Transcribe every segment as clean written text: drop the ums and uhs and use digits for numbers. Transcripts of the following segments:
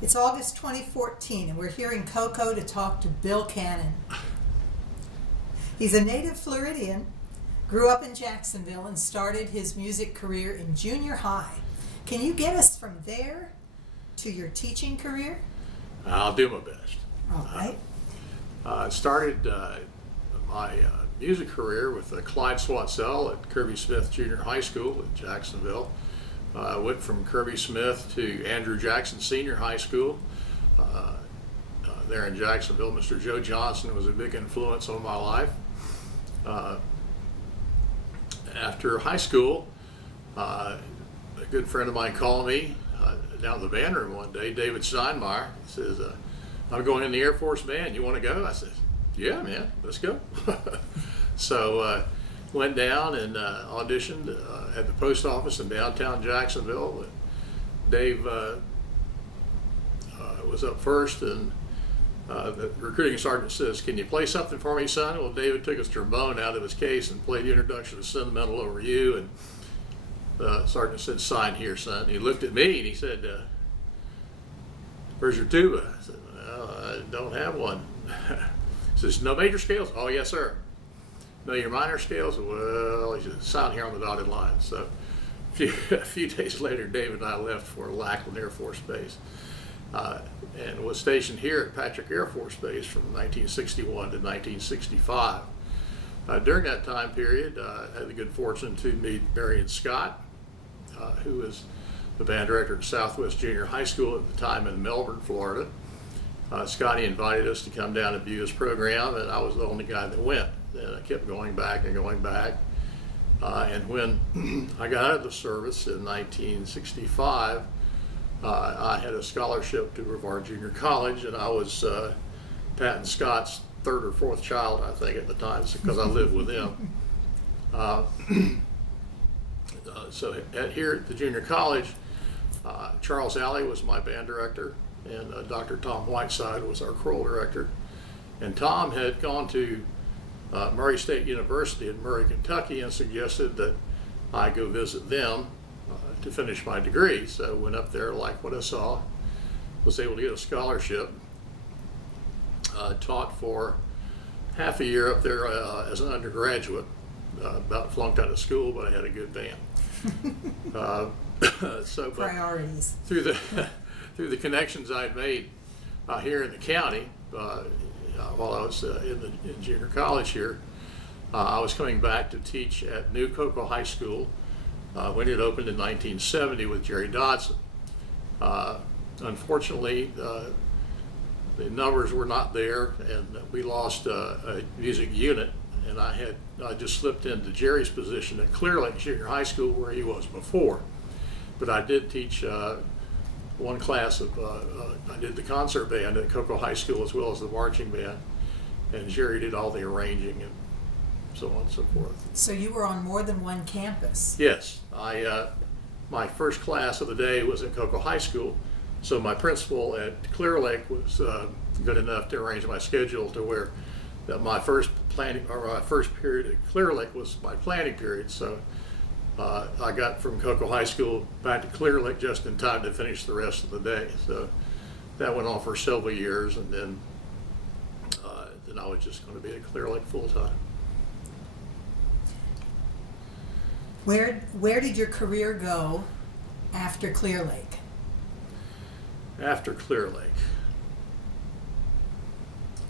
It's August 2014, and we're here in Cocoa to talk to Bill Cannon. He's a native Floridian, grew up in Jacksonville, and started his music career in junior high. Can you get us from there to your teaching career? I'll do my best. All right. I started my music career with Clyde Swatsell at Kirby Smith Junior High School in Jacksonville. I went from Kirby Smith to Andrew Jackson Senior High School there in Jacksonville. Mr. Joe Johnson was a big influence on my life. After high school, a good friend of mine called me down to the band room one day, David Steinmeier. He says, I'm going in the Air Force Band. You want to go? I said, yeah, man, let's go. So went down and auditioned at the post office in downtown Jacksonville. Dave was up first, and the recruiting sergeant says, can you play something for me, son? Well, David took his trombone out of his case and played the introduction to Sentimental Over You, and the sergeant said, sign here, son. And he looked at me and he said, where's your tuba? I said, well, I don't have one. He says, no major scales? Oh, yes, sir. No, your minor scales? Well, he said, sign here on the dotted line. So a few days later, David and I left for Lackland Air Force Base and was stationed here at Patrick Air Force Base from 1961 to 1965. During that time period, I had the good fortune to meet Marion Scott, who was the band director at Southwest Junior High School at the time in Melbourne, Florida. Scotty invited us to come down and view his program, and I was the only guy that went. And I kept going back and going back. And when I got out of the service in 1965, I had a scholarship to Brevard Junior College, and I was Pat and Scott's third or fourth child, I think, at the time, because I lived with them. So here at the junior college, Charles Alley was my band director, and Dr. Tom Whiteside was our choral director. And Tom had gone to Murray State University in Murray, Kentucky, and suggested that I go visit them to finish my degree. So I went up there, liked what I saw, was able to get a scholarship, taught for half a year up there as an undergraduate, about flunked out of school, but I had a good band. So Priorities. Through the connections I'd made here in the county, while I was in junior college here, I was coming back to teach at New Cocoa High School when it opened in 1970 with Jerry Dodson. Unfortunately, the numbers were not there, and we lost a music unit, and I just slipped into Jerry's position at Clear Lake Junior High School where he was before. But I did teach one class of, I did the concert band at Cocoa High School as well as the marching band, and Jerry did all the arranging and so on and so forth. So you were on more than one campus? Yes. My first class of the day was at Cocoa High School, so my principal at Clear Lake was good enough to arrange my schedule to where that my first period at Clear Lake was my planning period. So I got from Cocoa High School back to Clear Lake just in time to finish the rest of the day. So that went on for several years, and then I was just going to be at Clear Lake full time. Where did your career go after Clear Lake? After Clear Lake,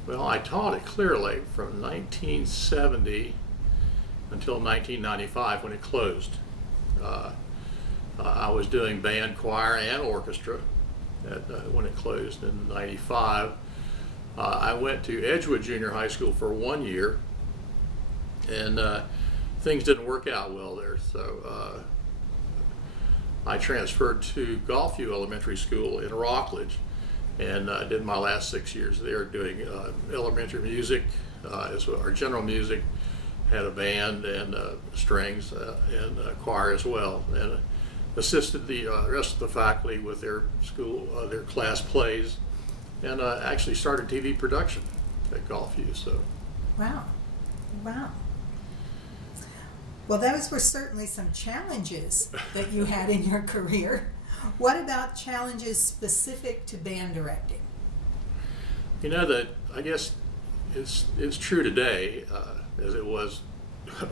well, I taught at Clear Lake from 1970 until 1995 when it closed. I was doing band, choir, and orchestra when it closed in 95. I went to Edgewood Junior High School for 1 year, and things didn't work out well there, so I transferred to Gulfview Elementary School in Rockledge, and did my last 6 years there doing elementary music, as well, our general music, had a band and strings and choir as well, and assisted the rest of the faculty with their school, their class plays, and actually started TV production at Gulfview. So, wow. Well, those were certainly some challenges that you had in your career. What about challenges specific to band directing? You know that I guess it's true today, as it was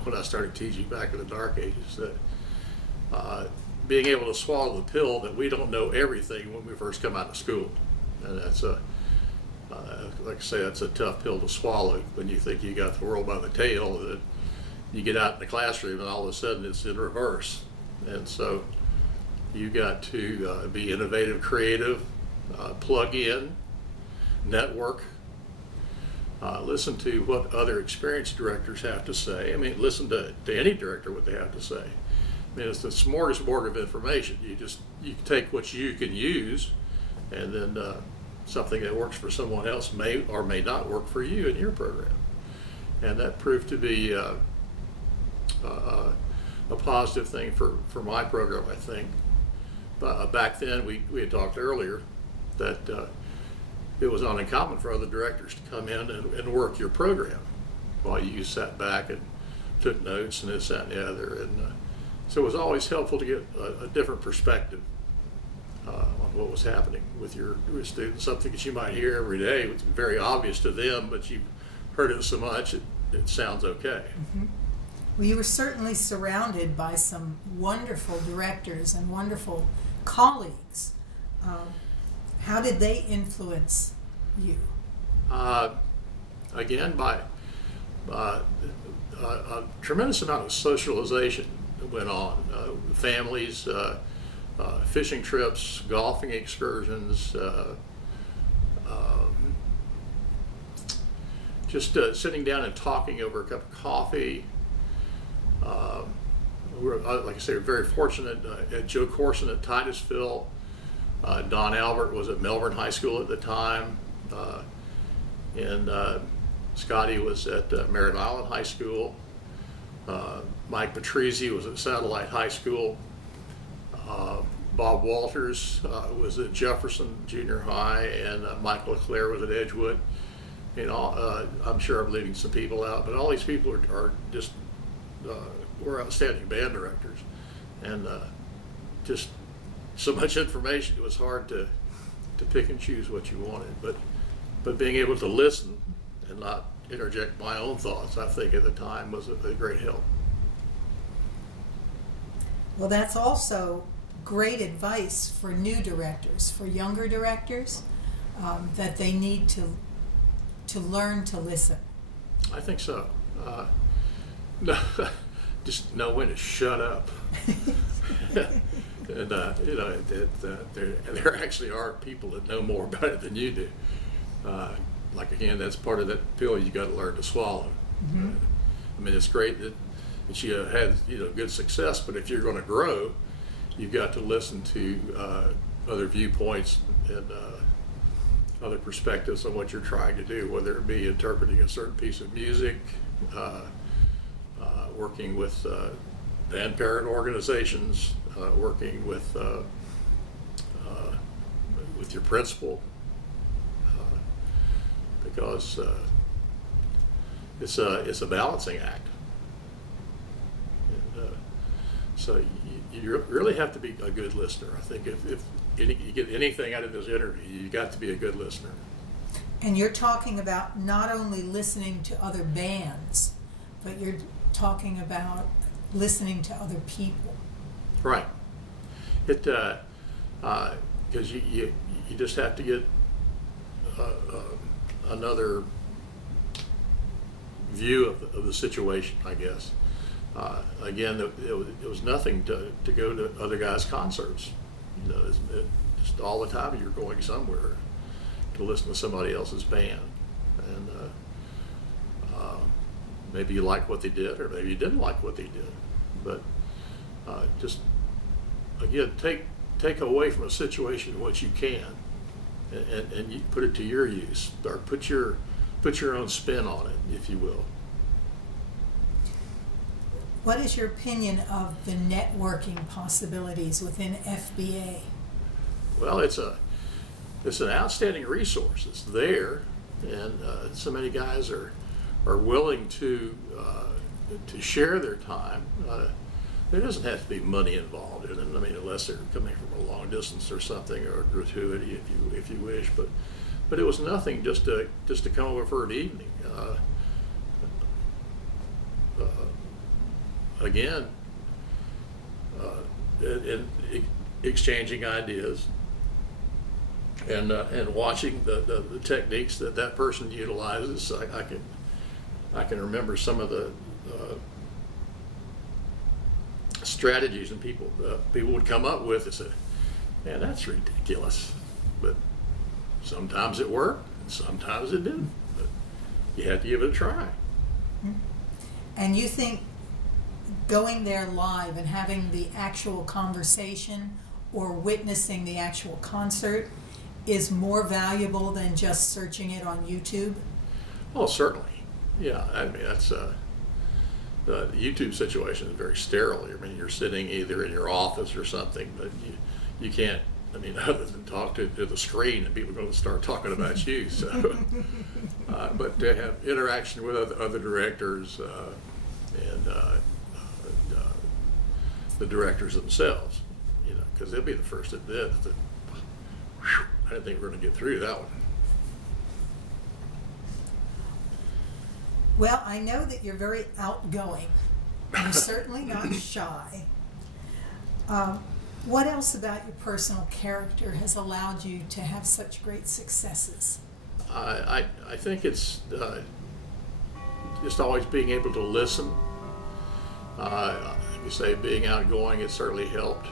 when I started teaching back in the dark ages, that being able to swallow the pill that we don't know everything when we first come out of school, and that's like I say, that's a tough pill to swallow when you think you got the world by the tail. That you get out in the classroom and all of a sudden it's in reverse, and so you got to be innovative, creative, plug in, network, listen to what other experienced directors have to say. I mean, listen to any director what they have to say. I mean, it's the smorgasbord of information. You take what you can use, and then something that works for someone else may or may not work for you in your program. And that proved to be a positive thing for my program, I think. But back then, we had talked earlier that it was not uncommon for other directors to come in and work your program while you sat back and took notes and this, that, and the other. And so it was always helpful to get a different perspective on what was happening with your students, something that you might hear every day. It's very obvious to them, but you've heard it so much it sounds okay. Mm-hmm. Well, you were certainly surrounded by some wonderful directors and wonderful colleagues. How did they influence you? Again, by a tremendous amount of socialization went on. Families, fishing trips, golfing excursions, just sitting down and talking over a cup of coffee. We were, like I say, very fortunate. Joe Corson at Titusville. Don Albert was at Melbourne High School at the time. And Scotty was at Merritt Island High School. Mike Patrizzi was at Satellite High School. Bob Walters was at Jefferson Junior High, and Mike LeClaire was at Edgewood. You know, I'm sure I'm leaving some people out, but all these people are just were outstanding band directors, and just so much information. It was hard to pick and choose what you wanted, but being able to listen and not interject my own thoughts, I think at the time was a great help. Well, that's also great advice for new directors, for younger directors, that they need to learn to listen. I think so. Just know when to shut up. And you know, there actually are people that know more about it than you do. Like again, that's part of that pill you got to learn to swallow. Mm-hmm. I mean, it's great that you had good success, but if you're going to grow, you've got to listen to other viewpoints and other perspectives on what you're trying to do, whether it be interpreting a certain piece of music, working with band parent organizations, working with your principal, because it's a balancing act. And, so you really have to be a good listener. I think if you get anything out of this interview, you got to be a good listener. And you're talking about not only listening to other bands, but you're talking about listening to other people. Right. It because you just have to get another view of the situation, I guess. Again, it was nothing to go to other guys' concerts. You know, just all the time you're going somewhere to listen to somebody else's band, and maybe you liked what they did, or maybe you didn't like what they did. But just again, take away from a situation what you can, and you put it to your use, or put your own spin on it, if you will. What is your opinion of the networking possibilities within FBA? Well, it's an outstanding resource. It's there, and so many guys are willing to share their time. there doesn't have to be money involved in it. I mean, unless they're coming from a long distance or something, or a gratuity, if you wish. But it was nothing, just to come over for an evening. Again, and exchanging ideas, and watching the techniques that person utilizes. I can remember some of the strategies and people would come up with and say, "Man, that's ridiculous," but sometimes it worked and sometimes it didn't. But you have to give it a try. And you think going there live and having the actual conversation or witnessing the actual concert is more valuable than just searching it on YouTube? Oh, certainly. Yeah, I mean, that's the YouTube situation is very sterile. I mean, you're sitting either in your office or something, but you can't, I mean, other than talk to the screen, and people are going to start talking about you. So, but to have interaction with other directors and the directors themselves, you know, because they'll be the first to admit that, whew, I didn't think we were going to get through that one. Well, I know that you're very outgoing. You're certainly not shy. What else about your personal character has allowed you to have such great successes? I think it's just always being able to listen. You say being outgoing, it certainly helped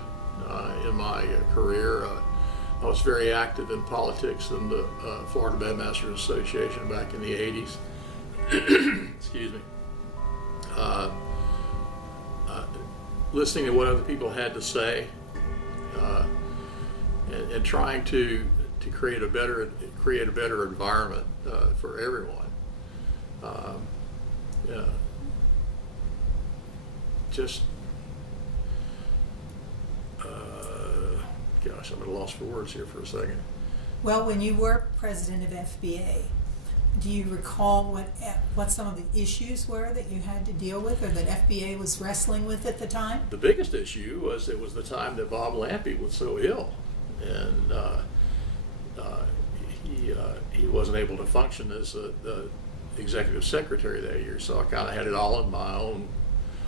in my career. I was very active in politics in the Florida Bandmasters Association back in the 80s. Excuse me. Listening to what other people had to say, and trying to create a better environment for everyone. Yeah. Just gosh, I'm at a loss for words here for a second. Well, when you were president of FBA, do you recall what some of the issues were that you had to deal with, or that FBA was wrestling with at the time? The biggest issue was it was the time that Bob Lampe was so ill, and he wasn't able to function as the executive secretary that year. So I kind of had it all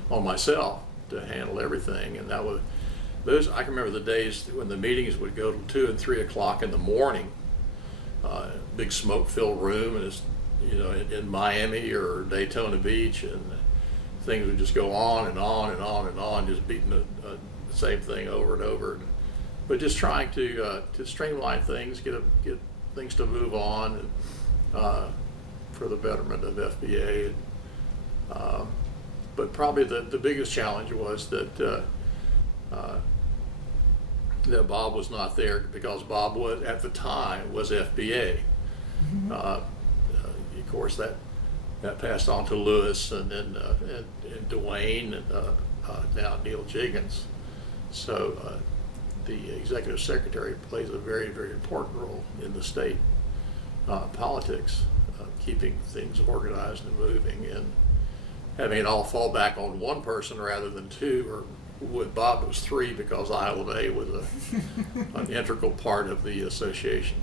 on myself to handle everything, and that was those. I can remember the days when the meetings would go till 2 and 3 o'clock in the morning. Big smoke-filled room, and it's, you know, in Miami or Daytona Beach, and things would just go on and on and on and on, just beating the same thing over and over. But just trying to streamline things, get things to move on, and, for the betterment of FBA. But probably the biggest challenge was that Bob was not there, because Bob was, at the time, was FBA. Mm-hmm. Of course, that passed on to Lewis, and then and Dwayne, and now Neil Jiggins. So the executive secretary plays a very, very important role in the state politics, keeping things organized and moving, and having it all fall back on one person rather than two, or with Bob it was 3, because ILA was an integral part of the association.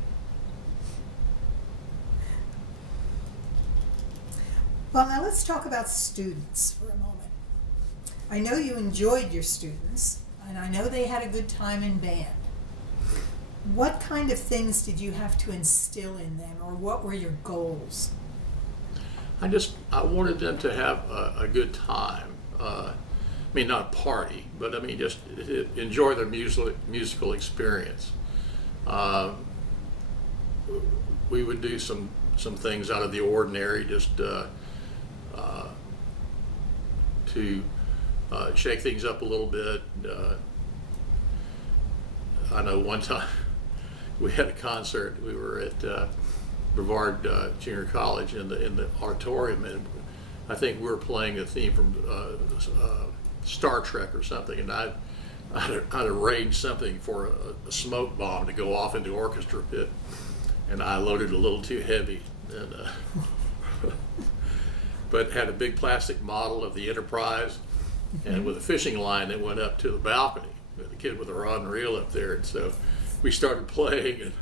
Well, now let's talk about students for a moment. I know you enjoyed your students, and I know they had a good time in band. What kind of things did you have to instill in them, or what were your goals? I wanted them to have a good time. I mean, not party, but I mean, just enjoy their musical experience. We would do some things out of the ordinary, just to shake things up a little bit. I know one time we had a concert. We were at Brevard Junior College in the auditorium, and I think we were playing a theme from Star Trek or something, and I'd arranged something for a smoke bomb to go off in the orchestra pit, and I loaded a little too heavy, and but had a big plastic model of the Enterprise, and with a fishing line that went up to the balcony. The kid with a rod and reel up there, and so we started playing, and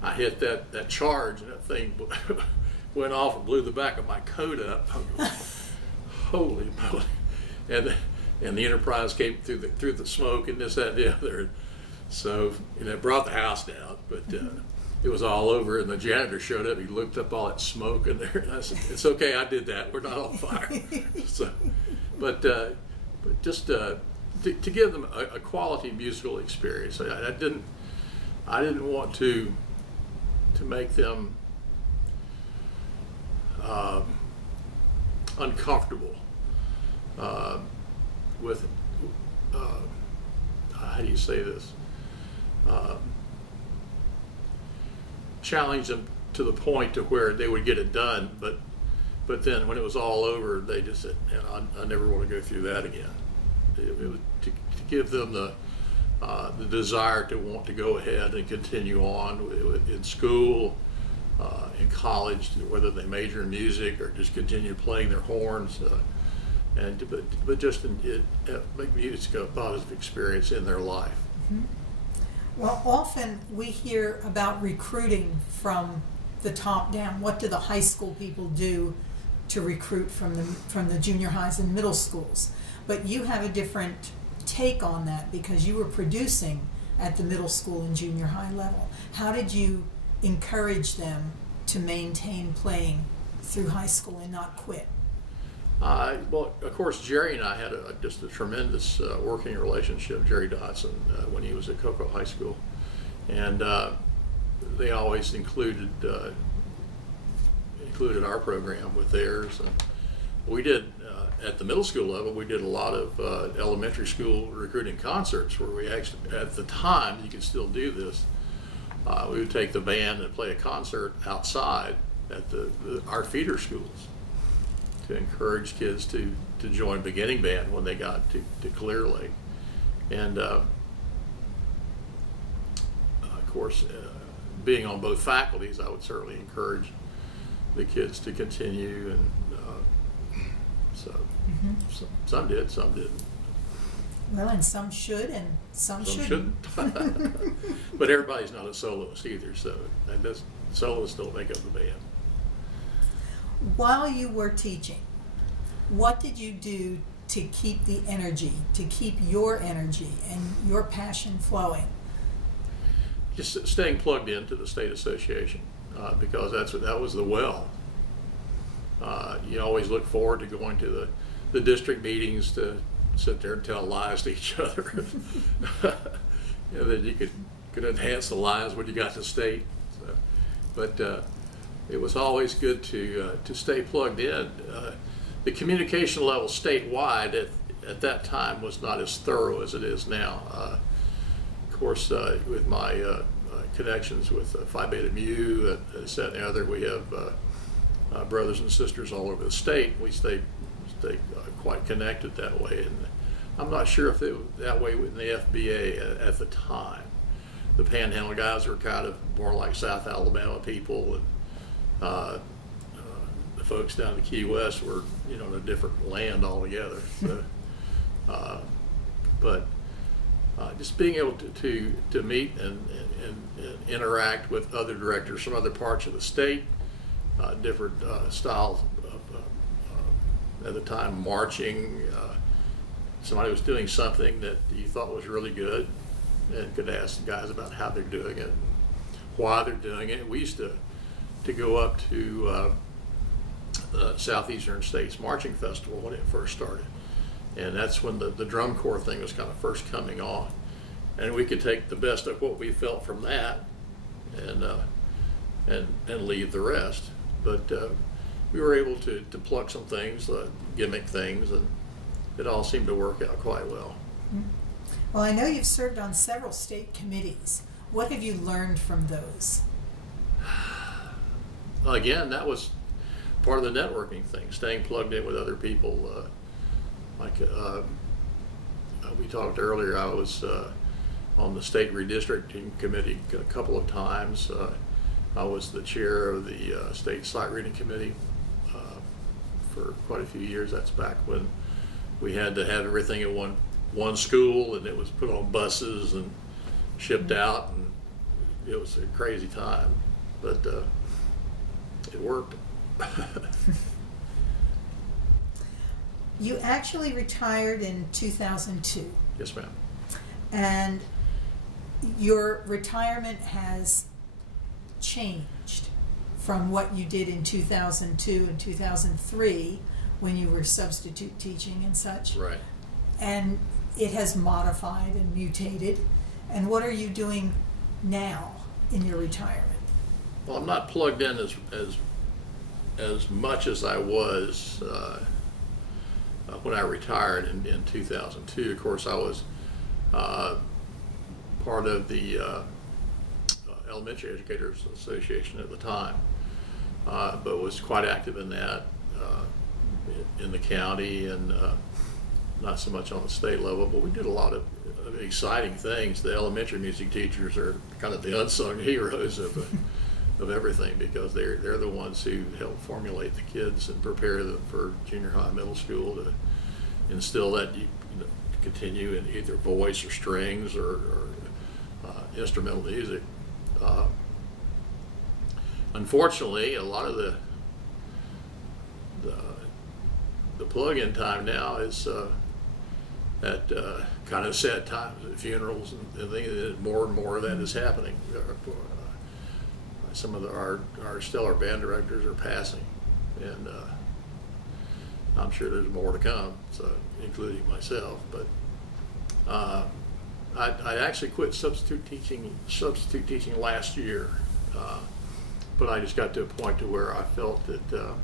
I hit that charge, and that thing went off and blew the back of my coat up. Holy moly! And the Enterprise came through the smoke and this, that, and the other. So it brought the house down, but it was all over. And the janitor showed up. He looked up all that smoke in there, and I said, "It's okay, I did that. We're not on fire." So, but just to give them a quality musical experience, I didn't want to make them uncomfortable with how do you say this? Challenge them to the point to where they would get it done, but then when it was all over, they just said, I never want to go through that again. It was to give them the desire to want to go ahead and continue on in school, in college, whether they major in music or just continue playing their horns, but just make music a positive experience in their life. Mm-hmm. Well, often we hear about recruiting from the top down. What do the high school people do to recruit from the junior highs and middle schools? But you have a different take on that because you were producing at the middle school and junior high level. How did you encourage them to maintain playing through high school and not quit? Well, of course, Jerry and I had just a tremendous working relationship, Jerry Dodson, when he was at Cocoa High School. And they always included our program with theirs. And we did, at the middle school level, we did a lot of elementary school recruiting concerts where we actually, at the time, you could still do this, we would take the band and play a concert outside at our feeder schools to encourage kids to join beginning band when they got to Clear Lake. And of course, being on both faculties, I would certainly encourage the kids to continue, and so some did, some didn't. Well, and some should, and some shouldn't. But everybody's not a soloist either, so soloists don't make up the band. While you were teaching, what did you do to keep the energy, to keep your energy and your passion flowing? Just staying plugged into the state association, because that was the well. You always look forward to going to the district meetings to sit there and tell lies to each other. Then you could enhance the lies when you got to state. So, but it was always good to stay plugged in. The communication level statewide at that time was not as thorough as it is now. Of course, with my connections with Phi Beta Mu and this, that, and the other, we have brothers and sisters all over the state. We stay quite connected that way, and I'm not sure if it was that way with the FBA at the time. The Panhandle guys were kind of more like South Alabama people, and the folks down in Key West were, in a different land altogether. So, but just being able to meet and interact with other directors from other parts of the state, different styles of at the time, marching. Somebody was doing something that you thought was really good, and could ask the guys about how they're doing it, why they're doing it. We used to go up to the Southeastern States Marching Festival when it first started, and that's when the drum corps thing was kind of first coming on, and we could take the best of what we felt from that and leave the rest. But we were able to plug some things, gimmick things, and it all seemed to work out quite well. Well, I know you've served on several state committees. What have you learned from those? Again, that was part of the networking thing, staying plugged in with other people. Like we talked earlier, I was on the state redistricting committee a couple of times. I was the chair of the state sight reading committee for quite a few years. That's back when we had to have everything at one school, and it was put on buses and shipped out, and it was a crazy time, but it worked. You actually retired in 2002. Yes, ma'am. And your retirement has changed from what you did in 2002 and 2003 when you were substitute teaching and such. Right. And it has modified and mutated. And what are you doing now in your retirement? Well, I'm not plugged in as much as I was when I retired in 2002. Of course, I was part of the Elementary Educators Association at the time, but was quite active in that in the county, and not so much on the state level, but we did a lot of exciting things. The elementary music teachers are kind of the unsung heroes of everything, because they're the ones who help formulate the kids and prepare them for junior high, middle school, to instill that continue in either voice or strings or instrumental music. Unfortunately, a lot of the plug-in time now is at kind of sad times, at funerals and things. More and more of that is happening. Some of our stellar band directors are passing, and I'm sure there's more to come, so including myself. But I actually quit substitute teaching last year, but I just got to a point to where I felt that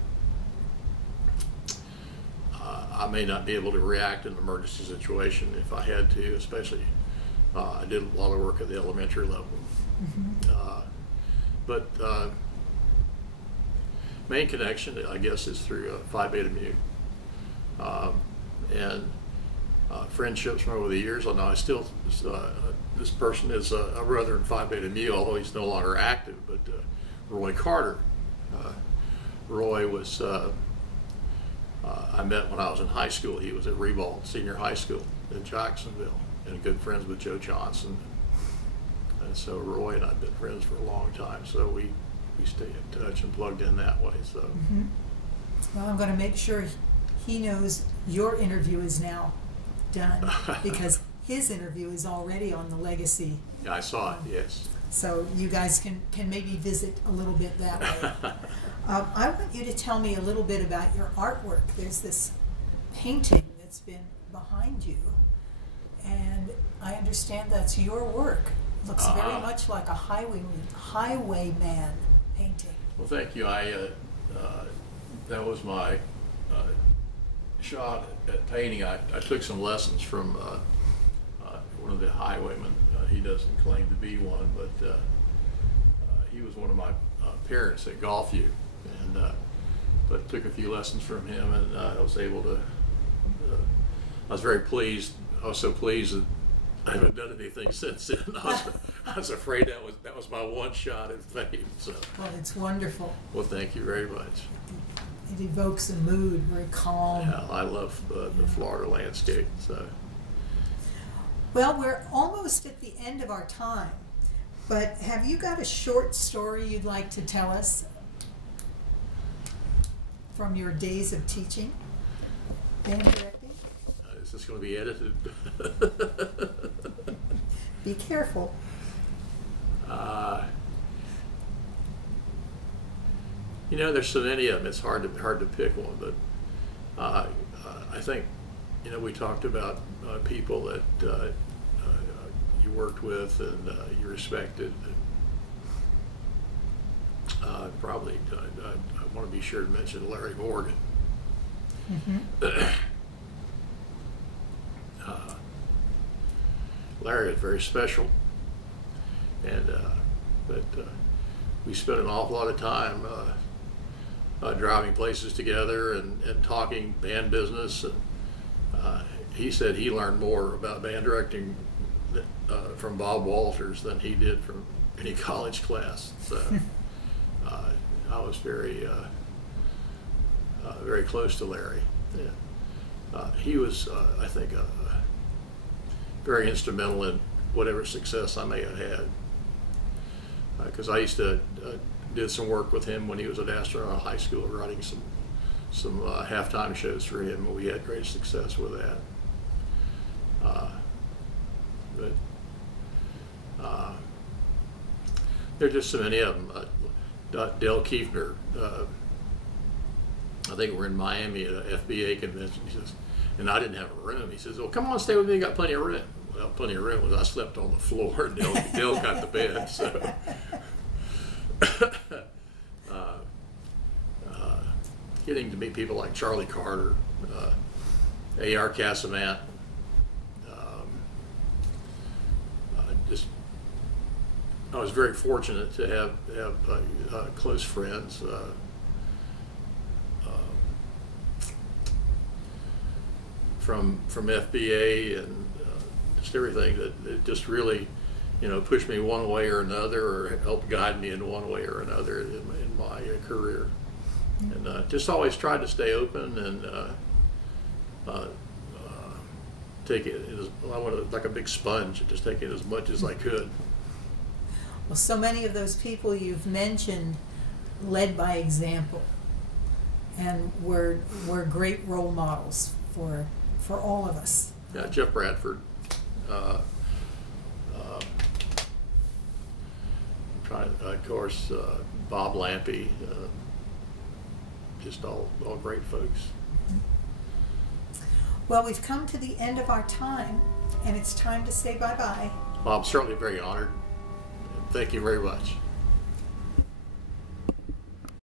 I may not be able to react in an emergency situation if I had to. Especially, I did a lot of work at the elementary level. Mm-hmm. But main connection, I guess, is through Phi Beta Mu, and friendships from over the years. I know I still, this person is a brother in Phi Beta Mu, although he's no longer active. But Roy Carter, Roy was I met when I was in high school. He was at Ribault Senior High School in Jacksonville, and good friends with Joe Johnson. And so Roy and I have been friends for a long time, so we stay in touch and plugged in that way. So, mm-hmm. Well, I'm going to make sure he knows your interview is now done, because his interview is already on the Legacy. Yeah, I saw it, yes. So you guys can maybe visit a little bit that way. I want you to tell me a little bit about your artwork. There's this painting that's been behind you, and I understand that's your work. Looks very much like a highwayman painting. Well, thank you. That was my shot at painting. I took some lessons from one of the highwaymen. He doesn't claim to be one, but he was one of my parents at Golfview, and but took a few lessons from him, and I was able to. I was very pleased. I was so pleased that I haven't done anything since then. I was afraid that was my one shot at fame. So. Well, it's wonderful. Well, thank you very much. It evokes a mood, very calm. Yeah, I love the Florida landscape. So. Well, we're almost at the end of our time, but have you got a short story you'd like to tell us from your days of teaching, band directing? Is this going to be edited? Be careful. You know, there's so many of them. It's hard to pick one, but I think, you know, we talked about people that you worked with and you respected. Probably, I want to be sure to mention Larry Morgan. Mm-hmm. Larry is very special, and but we spent an awful lot of time driving places together and talking band business. And he said he learned more about band directing from Bob Walters than he did from any college class. So I was very very close to Larry. Yeah. he was, I think, very instrumental in whatever success I may have had. Because I used to did some work with him when he was at Astronaut High School, writing some halftime shows for him, and we had great success with that. But there are just so many of them. Dale Kiefner, I think we're in Miami at a FBA convention. He says, and I didn't have a room. He says, "Well, come on, stay with me. You got plenty of room." Well, plenty of room was I slept on the floor. And Dale got the bed. So, getting to meet people like Charlie Carter, A.R. Casamat, I was very fortunate to have close friends. From FBA and just everything that just really, pushed me one way or another, or helped guide me in one way or another in my career. And just always tried to stay open and take it. I wanted like a big sponge and just take it as much as I could. Well, so many of those people you've mentioned led by example, and were great role models for all of us. Yeah, Jeff Bradford, of course, Bob Lampe, just all great folks. Well, we've come to the end of our time, and it's time to say bye-bye. Well, I'm certainly very honored. Thank you very much.